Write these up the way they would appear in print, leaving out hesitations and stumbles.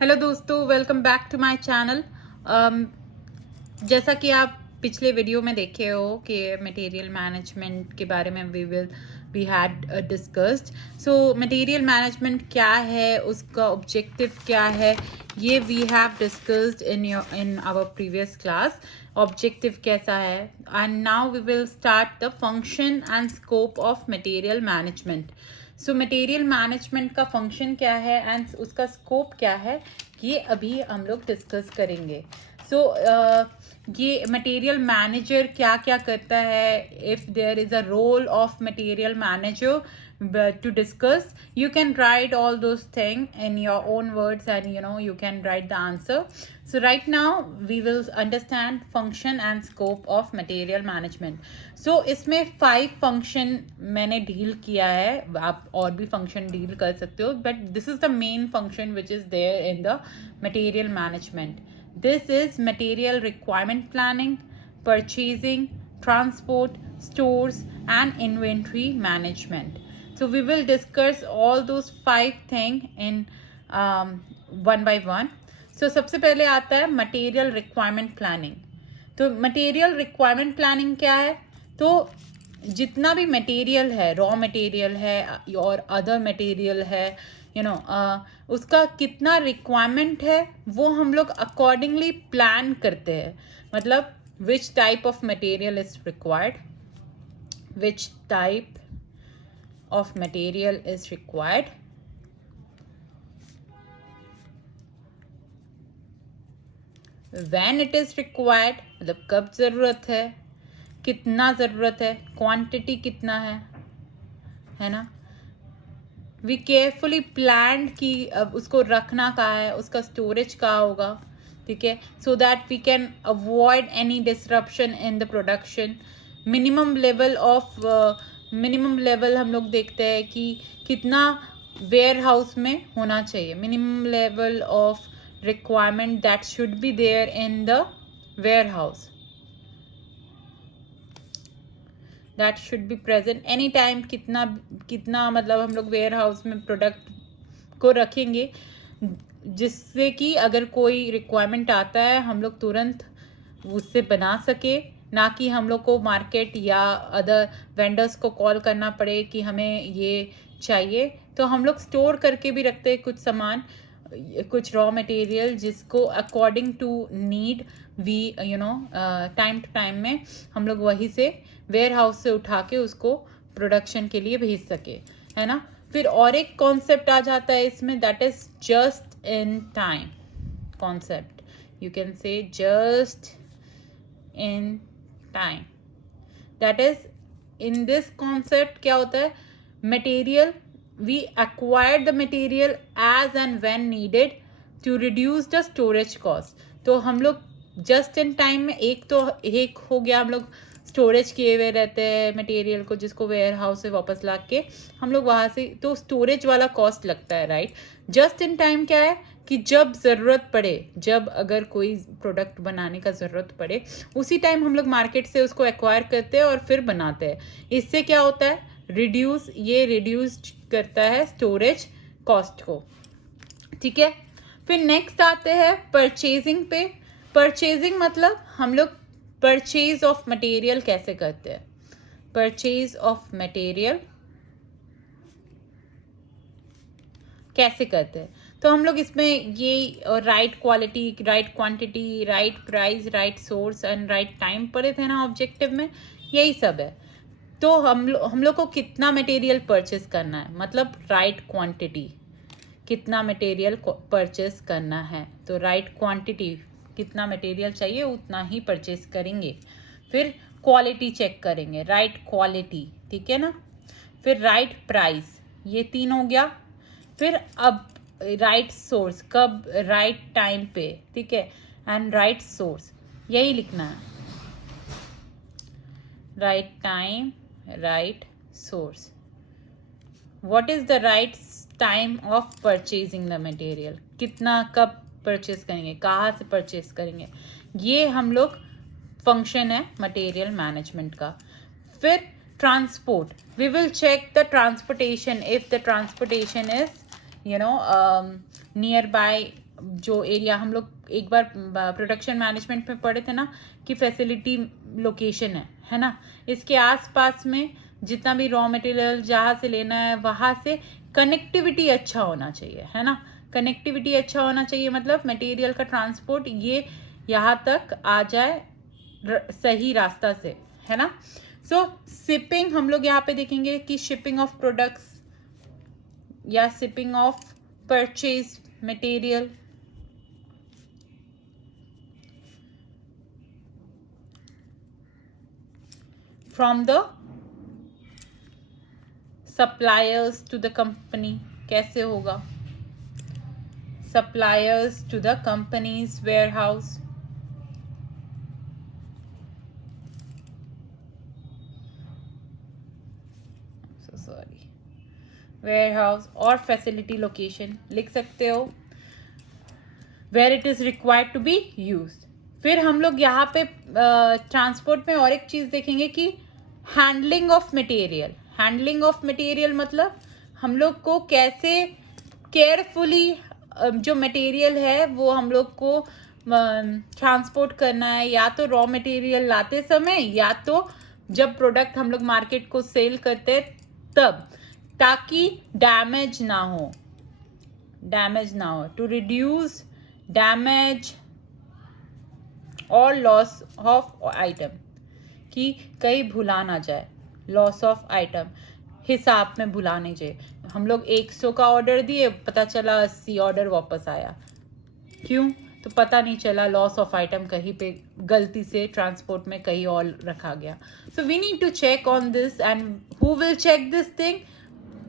Hello दोस्तों, welcome back to my channel. जैसा कि आप पिछले वीडियो में देखे हो कि मटेरियल मैनेजमेंट के बारे में we had discussed. So material management क्या है, उसका ऑब्जेक्टिव क्या है, ये we have discussed in our previous class. Objective कैसा है, and now we will start the function and scope of material management. So material management का फंक्शन क्या है एंड उसका स्कोप क्या है, ये अभी हम लोग डिस्कस करेंगे। सो ये मटेरियल मैनेजर क्या क्या करता है, if there is a role of material manager to discuss, you can write all those things in your own words and you can write the answer. So right now we will understand function and scope of material management. So इसमें 5 function मैंने deal किया है, आप और भी function deal कर सकते हो, but this is the main function which is there in the material management. This is material requirement planning, purchasing, transport, stores and inventory management. So we will discuss all those 5 things in one by one. So सबसे पहले आता है material requirement planning. तो material requirement planning क्या है? तो जितना भी मटेरियल है, रॉ मटेरियल है और अदर मटेरियल है, उसका कितना रिक्वायरमेंट है वो हम लोग अकॉर्डिंगली प्लान करते हैं. मतलब which type of material is required, which type of material is required, when it is required, मतलब कब ज़रूरत है, कितना ज़रूरत है, क्वांटिटी कितना है ना. वी केयरफुली प्लान कि अब उसको रखना कहाँ है, उसका स्टोरेज कहाँ होगा, ठीक है, so that we can avoid any disruption in the production. Minimum level हम लोग देखते हैं कि कितना वेयर हाउस में होना चाहिए. Minimum level of requirement that should be there in the warehouse, that should be present any time. कितना मतलब हम लोग वेयर हाउस में प्रोडक्ट को रखेंगे जिससे कि अगर कोई रिक्वायरमेंट आता है हम लोग तुरंत उससे बना सके, ना कि हम लोग को मार्केट या अदर वेंडर्स को कॉल करना पड़े कि हमें ये चाहिए. तो हम लोग स्टोर करके भी रखते हैं कुछ सामान, कुछ रॉ मटेरियल जिसको according to need we time to time में हम लोग वहीं से वेयर हाउस से उठा के उसको प्रोडक्शन के लिए भेज सके, है ना. फिर और एक कॉन्सेप्ट आ जाता है इसमें, that is just in time concept. You can say just in time. That is, in this concept क्या होता है, material we acquire the material as and when needed to reduce the storage cost. तो हम लोग just in time में एक हो गया, हम लोग स्टोरेज किए हुए रहते हैं मटेरियल को जिसको वेयर हाउस से वापस ला के हम लोग वहाँ से, तो स्टोरेज वाला कॉस्ट लगता है, राइट. जस्ट इन टाइम क्या है कि जब ज़रूरत पड़े, जब अगर कोई प्रोडक्ट बनाने का ज़रूरत पड़े उसी टाइम हम लोग मार्केट से उसको एक्वायर करते हैं और फिर बनाते हैं. इससे क्या होता है, रिड्यूस करता है स्टोरेज कॉस्ट को, ठीक है. फिर नेक्स्ट आते हैं परचेजिंग पे. परचेजिंग मतलब हम लोग परचेज ऑफ मटेरियल कैसे करते हैं. परचेज ऑफ मटेरियल कैसे करते हैं, तो हम लोग इसमें ये right quality, right quantity, right price, right source and right time पढ़े थे ना ऑब्जेक्टिव में, यही सब है. तो हम लोग को कितना मटेरियल परचेस करना है, मतलब राइट क्वांटिटी, कितना मटेरियल परचेस करना है. तो राइट क्वांटिटी, कितना मटेरियल चाहिए उतना ही परचेस करेंगे. फिर क्वालिटी चेक करेंगे, राइट क्वालिटी, ठीक है ना. फिर राइट प्राइस, ये 3 हो गया. फिर अब राइट सोर्स, कब, राइट टाइम पे, ठीक है, एंड राइट सोर्स, यही लिखना है. Right time, right source. What is the right time of purchasing the material, कितना कब परचेज करेंगे, कहाँ से परचेज करेंगे, ये हम लोग फंक्शन है मटेरियल मैनेजमेंट का. फिर transport, we will check the transportation, if the transportation is nearby जो एरिया हम लोग एक बार प्रोडक्शन मैनेजमेंट में पढ़े थे ना कि फैसिलिटी लोकेशन है ना, इसके आसपास में जितना भी रॉ मटेरियल जहाँ से लेना है वहाँ से कनेक्टिविटी अच्छा होना चाहिए, है ना। कनेक्टिविटी अच्छा होना चाहिए मतलब मटेरियल का ट्रांसपोर्ट ये यहाँ तक आ जाए सही रास्ता से, है ना। सो शिपिंग हम लोग यहाँ पे देखेंगे कि शिपिंग ऑफ प्रोडक्ट्स या shipping of purchase material, from the suppliers to the company कैसे होगा, suppliers to the company's warehouse, sorry warehouse और फैसिलिटी लोकेशन लिख सकते हो, where it is required to be used. फिर हम लोग यहाँ पे ट्रांसपोर्ट में और एक चीज देखेंगे कि handling of material. Handling of material मतलब हम लोग को कैसे केयरफुली जो मटेरियल है वो हम लोग को ट्रांसपोर्ट करना है, या तो रॉ मटेरियल लाते समय या तो जब प्रोडक्ट हम लोग मार्केट को सेल करते हैं तब, ताकि डैमेज ना हो, टू रिड्यूस डैमेज और लॉस ऑफ आइटम, कि कहीं भुला ना जाए, लॉस ऑफ आइटम हिसाब में भुला नहीं जाए। हम लोग 100 का ऑर्डर दिए, पता चला 80 ऑर्डर वापस आया, क्यों? तो पता नहीं चला, लॉस ऑफ आइटम कहीं पे गलती से ट्रांसपोर्ट में कहीं और रखा गया। So we need to check on this, and who will check this thing?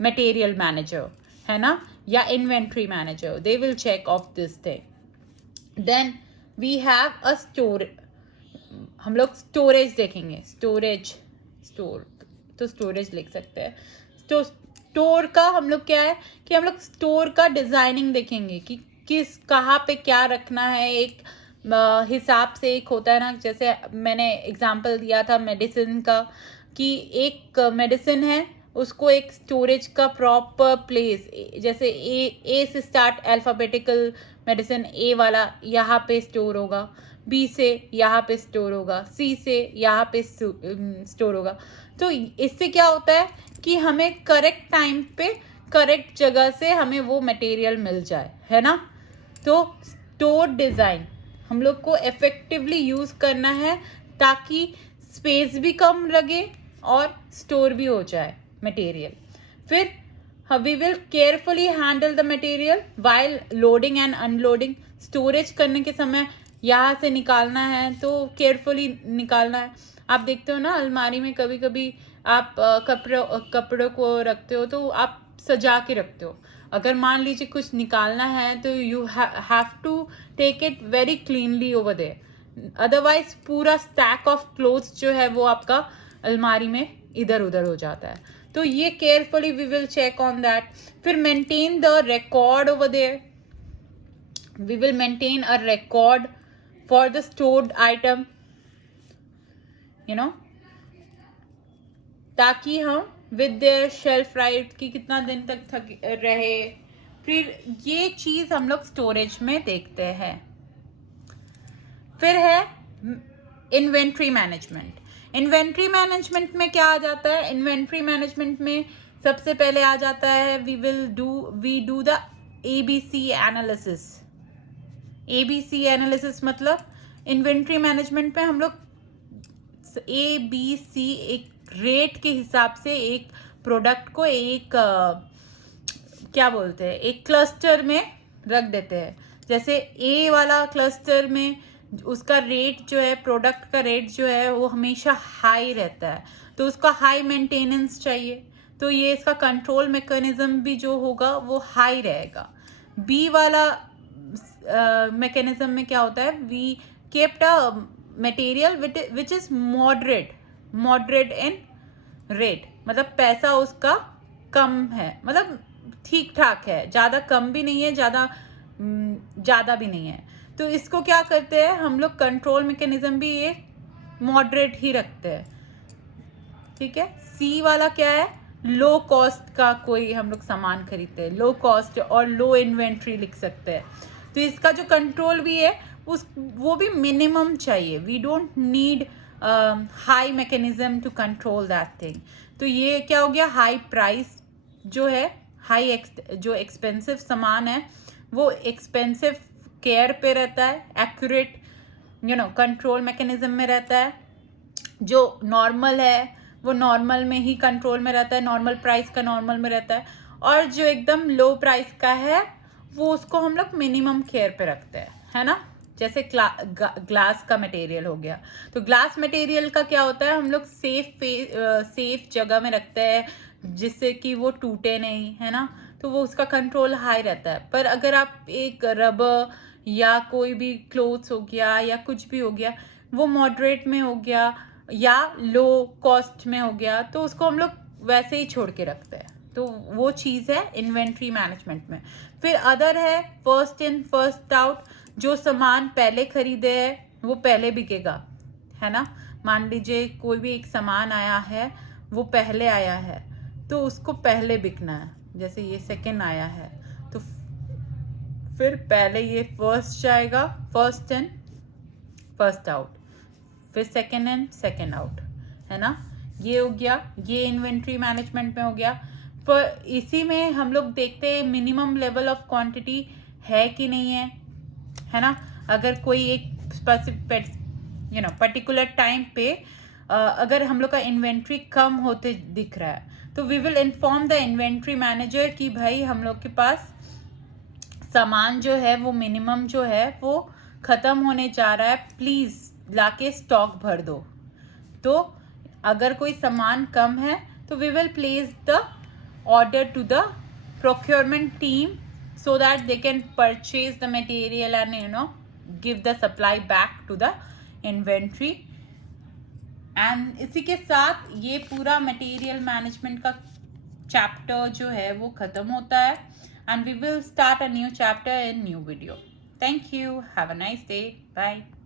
Material manager, है ना, या inventory manager, they will check of this thing. Then we have a store, हम लोग स्टोरेज देखेंगे, स्टोरेज, स्टोर तो storage लिख सकते हैं। तो स्टोर का हम लोग क्या है कि हम लोग स्टोर का डिजाइनिंग देखेंगे कि किस कहाँ पे क्या रखना है, एक हिसाब से। एक होता है ना, जैसे मैंने एग्जांपल दिया था मेडिसिन का, कि एक मेडिसिन है उसको एक स्टोरेज का प्रॉपर प्लेस, जैसे ए से स्टार्ट अल्फाबेटिकल मेडिसिन, ए वाला यहाँ पे स्टोर होगा, बी से यहाँ पे स्टोर होगा, सी से यहाँ पे स्टोर होगा। तो इससे क्या होता है कि हमें करेक्ट टाइम पे करेक्ट जगह से हमें वो मटेरियल मिल जाए, है ना। तो स्टोर डिज़ाइन हम लोग को इफेक्टिवली यूज़ करना है ताकि स्पेस भी कम लगे और स्टोर भी हो जाए मटेरियल। फिर we will carefully handle the material while loading and unloading. Storage करने के समय यहाँ से निकालना है तो केयरफुली निकालना है। आप देखते हो ना अलमारी में कभी कभी आप कपड़ों को रखते हो तो आप सजा के रखते हो। अगर मान लीजिए कुछ निकालना है तो you have to take it very cleanly over there, otherwise पूरा स्टैक ऑफ क्लोथ्स जो है वो आपका अलमारी में इधर उधर हो जाता है। तो ये carefully we will check on that. फिर maintain the record over there, we will maintain a record for the stored item, you know, ताकि हम विद देयर शेल्फ लाइफ की कितना दिन तक रहे। फिर ये चीज हम लोग स्टोरेज में देखते हैं। फिर है इन्वेंट्री मैनेजमेंट। इन्वेंट्री मैनेजमेंट में क्या आ जाता है? इन्वेंट्री मैनेजमेंट में सबसे पहले आ जाता है we do the ABC analysis. ABC analysis मतलब इन्वेंट्री मैनेजमेंट में हम लोग ABC एक रेट के हिसाब से एक प्रोडक्ट को एक क्या बोलते हैं, एक क्लस्टर में रख देते हैं। जैसे ए वाला क्लस्टर में उसका रेट जो है, प्रोडक्ट का रेट जो है वो हमेशा हाई रहता है, तो उसका हाई मेंटेनेंस चाहिए, तो ये इसका कंट्रोल मैकेनिज्म भी जो होगा वो हाई रहेगा। बी वाला मैकेनिज्म में क्या होता है, we kept a material which is moderate in rate, मतलब पैसा उसका कम है, मतलब ठीक ठाक है, ज़्यादा कम भी नहीं है, ज़्यादा भी नहीं है। तो इसको क्या करते हैं हम लोग, कंट्रोल मैकेनिज्म भी ये मॉडरेट ही रखते हैं, ठीक है। सी वाला क्या है, लो कॉस्ट का कोई हम लोग सामान खरीदते हैं, लो कॉस्ट और लो इन्वेंट्री लिख सकते हैं। तो इसका जो कंट्रोल भी है वो भी मिनिमम चाहिए. We don't need high mechanism to control that thing. तो ये क्या हो गया, हाई प्राइस जो है, जो एक्सपेंसिव सामान है वो एक्सपेंसिव केयर पे रहता है, एक्यूरेट कंट्रोल मैकेनिज्म में रहता है. जो नॉर्मल है वो नॉर्मल में ही कंट्रोल में रहता है, नॉर्मल प्राइस का नॉर्मल में रहता है. और जो एकदम लो प्राइस का है वो उसको हम लोग मिनिमम केयर पे रखते हैं, है ना. जैसे ग्लास का मटेरियल हो गया, तो ग्लास मटेरियल का क्या होता है, हम लोग सेफ जगह में रखते हैं जिससे कि वो टूटे नहीं, है ना. तो वो उसका कंट्रोल हाई रहता है. पर अगर आप एक रबर या कोई भी क्लोथ्स हो गया या कुछ भी हो गया, वो मॉडरेट में हो गया या लो कॉस्ट में हो गया, तो उसको हम लोग वैसे ही छोड़ के रखते हैं. तो वो चीज़ है इन्वेंट्री मैनेजमेंट में. फिर अदर है फर्स्ट इन फर्स्ट आउट. जो सामान पहले खरीदे है वो पहले बिकेगा, है ना. मान लीजिए कोई भी एक सामान आया है, वो पहले आया है तो उसको पहले बिकना है. जैसे ये सेकंड आया है तो फिर पहले ये फर्स्ट जाएगा, फर्स्ट इन फर्स्ट आउट, फिर सेकेंड इन सेकेंड आउट, है ना. ये हो गया, ये इन्वेंट्री मैनेजमेंट में हो गया. पर इसी में हम लोग देखते हैं मिनिमम लेवल ऑफ क्वांटिटी है कि नहीं है ना. अगर कोई एक पर्टिकुलर टाइम पे अगर हम लोग का इन्वेंट्री कम होते दिख रहा है तो we will inform the inventory manager कि भाई हम लोग के पास सामान जो है वो मिनिमम जो है वो ख़त्म होने जा रहा है, प्लीज़ लाके स्टॉक भर दो. तो अगर कोई सामान कम है तो we will place the order to the procurement team so that they can purchase the material and give the supply back to the inventory. and इसी के साथ ये पूरा मटेरियल मैनेजमेंट का चैप्टर जो है वो खत्म होता है. and we will start a new chapter in new video. Thank you. Have a nice day. Bye.